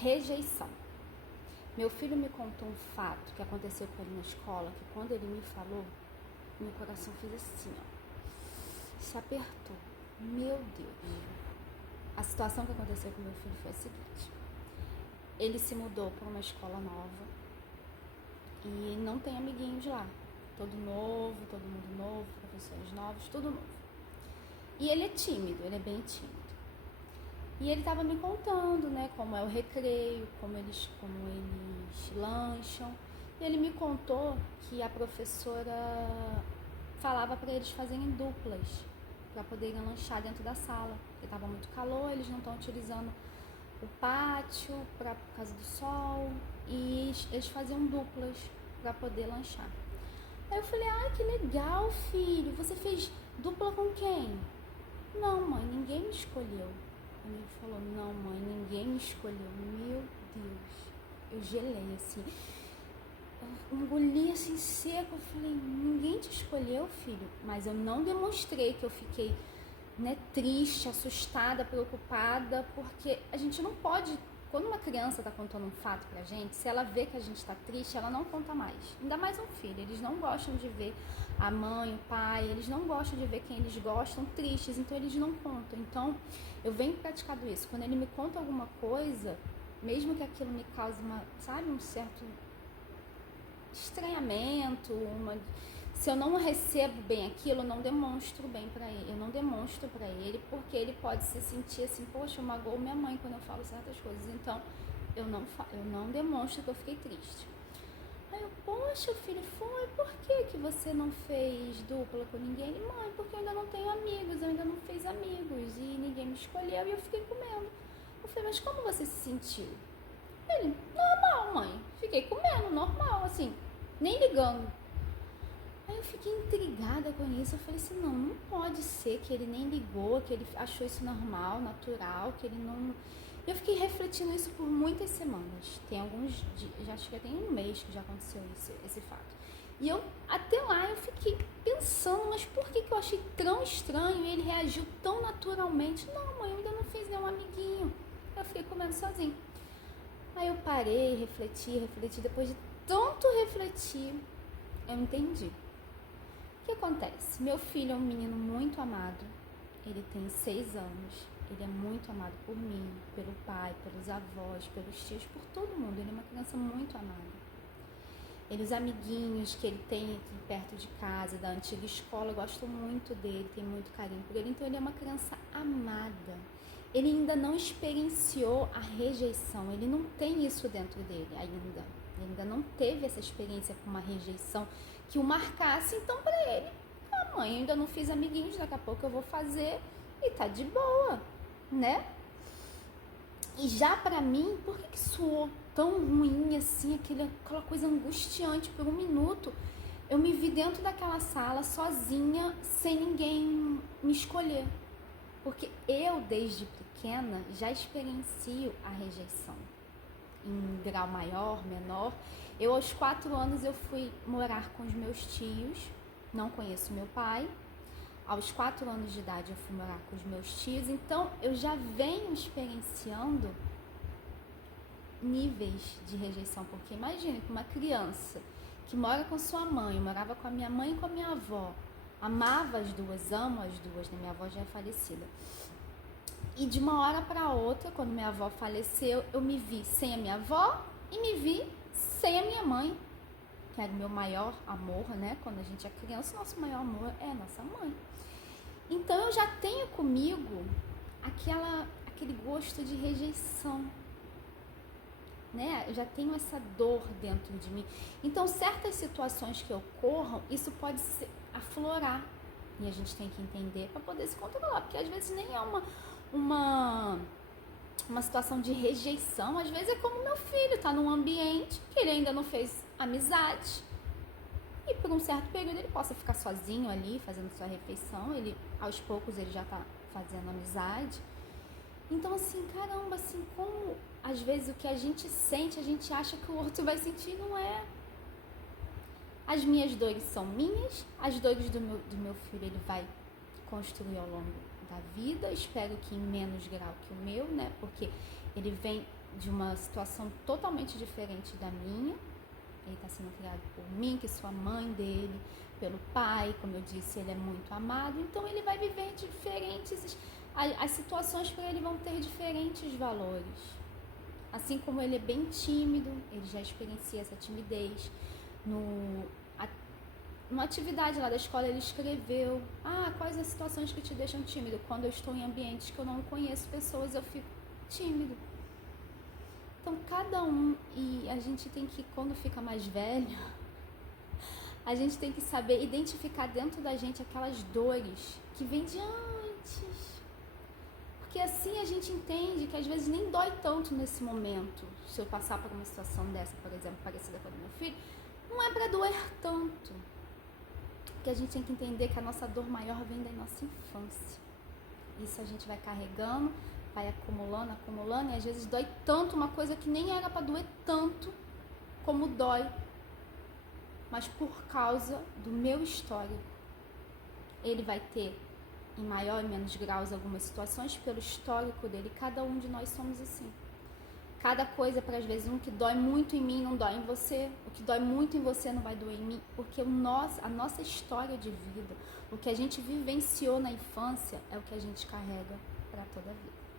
Rejeição. Meu filho me contou um fato que aconteceu com ele na escola, que quando ele me falou, meu coração fez assim, ó, se apertou. Meu Deus. A situação que aconteceu com meu filho foi a seguinte: ele se mudou para uma escola nova e não tem amiguinhos lá. Todo mundo novo, professores novos, tudo novo. E ele é tímido, ele é bem tímido. E ele estava me contando, né, como é o recreio, como eles lancham. E ele me contou que a professora falava para eles fazerem duplas, para poderem lanchar dentro da sala. Porque estava muito calor, eles não estão utilizando o pátio por causa do sol. E eles faziam duplas para poder lanchar. Aí eu falei, ai, que legal, filho, você fez dupla com quem? Não, mãe, ninguém me escolheu. Ele falou, não, mãe, ninguém me escolheu. Meu Deus, eu gelei assim, eu engoli assim seco. Eu falei, ninguém te escolheu, filho. Mas eu não demonstrei que eu fiquei, né, triste, assustada, preocupada, porque a gente não pode. Quando uma criança está contando um fato pra gente, se ela vê que a gente está triste, ela não conta mais. Ainda mais um filho. Eles não gostam de ver a mãe, o pai, eles não gostam de ver quem eles gostam tristes, então eles não contam. Então, eu venho praticando isso. Quando ele me conta alguma coisa, mesmo que aquilo me cause um certo estranhamento, se eu não recebo bem aquilo, eu não demonstro bem pra ele. Eu não demonstro pra ele, porque ele pode se sentir assim, poxa, eu magoo minha mãe quando eu falo certas coisas. Então, eu não demonstro que eu fiquei triste. Aí eu, poxa, filho, por que você não fez dupla com ninguém? Ele, mãe, porque eu ainda não tenho amigos, eu ainda não fiz amigos e ninguém me escolheu e eu fiquei comendo. Eu falei, mas como você se sentiu? Ele, normal, mãe, fiquei comendo, normal, assim, nem ligando. Aí eu fiquei intrigada com isso, eu falei assim, não pode ser que ele nem ligou, que ele achou isso normal, natural, que ele não... Eu fiquei refletindo isso por muitas semanas, tem alguns dias, já acho que tem um mês que já aconteceu esse fato. E eu, até lá, eu fiquei pensando, mas por que eu achei tão estranho e ele reagiu tão naturalmente? Não, mãe, eu ainda não fiz nenhum amiguinho, eu fiquei comendo sozinho. Aí eu parei, refleti, depois de tanto refletir, eu entendi. O que acontece? Meu filho é um menino muito amado, ele tem 6 anos, ele é muito amado por mim, pelo pai, pelos avós, pelos tios, por todo mundo. Ele é uma criança muito amada. Os amiguinhos que ele tem aqui perto de casa, da antiga escola, gostam muito dele, tem muito carinho por ele. Então ele é uma criança amada. Ele ainda não experienciou a rejeição, ele não tem isso dentro dele ainda. Ele ainda não teve essa experiência com uma rejeição que o marcasse. Então para ele, mãe, eu ainda não fiz amiguinhos, daqui a pouco eu vou fazer e tá de boa, né? E já pra mim, por que soou tão ruim assim, aquela coisa angustiante por um minuto? Eu me vi dentro daquela sala sozinha, sem ninguém me escolher. Porque eu, desde pequena, já experiencio a rejeição. Em grau maior, menor. Eu, aos 4 anos, eu fui morar com os meus tios. Não conheço meu pai. Aos 4 anos de idade eu fui morar com os meus tios, então eu já venho experienciando níveis de rejeição, porque imagine que uma criança que mora com sua mãe, eu morava com a minha mãe e com a minha avó, amava as duas, amo as duas, né? Minha avó já é falecida. E de uma hora para outra, quando minha avó faleceu, eu me vi sem a minha avó e me vi sem a minha mãe, que era o meu maior amor, né? Quando a gente é criança, o nosso maior amor é a nossa mãe. Então eu já tenho comigo aquele gosto de rejeição, né? Eu já tenho essa dor dentro de mim. Então certas situações que ocorram, isso pode aflorar. E a gente tem que entender para poder se controlar, porque às vezes nem é uma situação de rejeição. Às vezes é como meu filho, tá num ambiente que ele ainda não fez amizade. E por um certo período ele possa ficar sozinho ali, fazendo sua refeição. Ele, aos poucos, ele já tá fazendo amizade. Então, assim, caramba, assim, como às vezes o que a gente sente, a gente acha que o outro vai sentir, não é. As minhas dores são minhas, as dores do meu filho ele vai construir ao longo da vida. Espero que em menos grau que o meu, né? Porque ele vem de uma situação totalmente diferente da minha. Ele está sendo criado por mim, que sou a mãe dele, pelo pai, como eu disse, ele é muito amado, então ele vai viver diferentes, as situações para ele vão ter diferentes valores. Assim como ele é bem tímido, ele já experiencia essa timidez. Numa atividade lá da escola ele escreveu, quais as situações que te deixam tímido? Quando eu estou em ambientes que eu não conheço pessoas, eu fico tímido. Então cada um, e a gente tem que, quando fica mais velho, a gente tem que saber identificar dentro da gente aquelas dores que vêm de antes. Porque assim a gente entende que às vezes nem dói tanto nesse momento. Se eu passar por uma situação dessa, por exemplo, parecida com a do meu filho, não é para doer tanto. Porque a gente tem que entender que a nossa dor maior vem da nossa infância. Isso a gente vai carregando, vai acumulando, e às vezes dói tanto uma coisa que nem era para doer tanto como dói. Mas por causa do meu histórico, ele vai ter em maior e menos graus algumas situações pelo histórico dele. Cada um de nós somos assim. Cada coisa, para às vezes, um que dói muito em mim não dói em você, o que dói muito em você não vai doer em mim, porque a nossa história de vida, o que a gente vivenciou na infância é o que a gente carrega para toda a vida.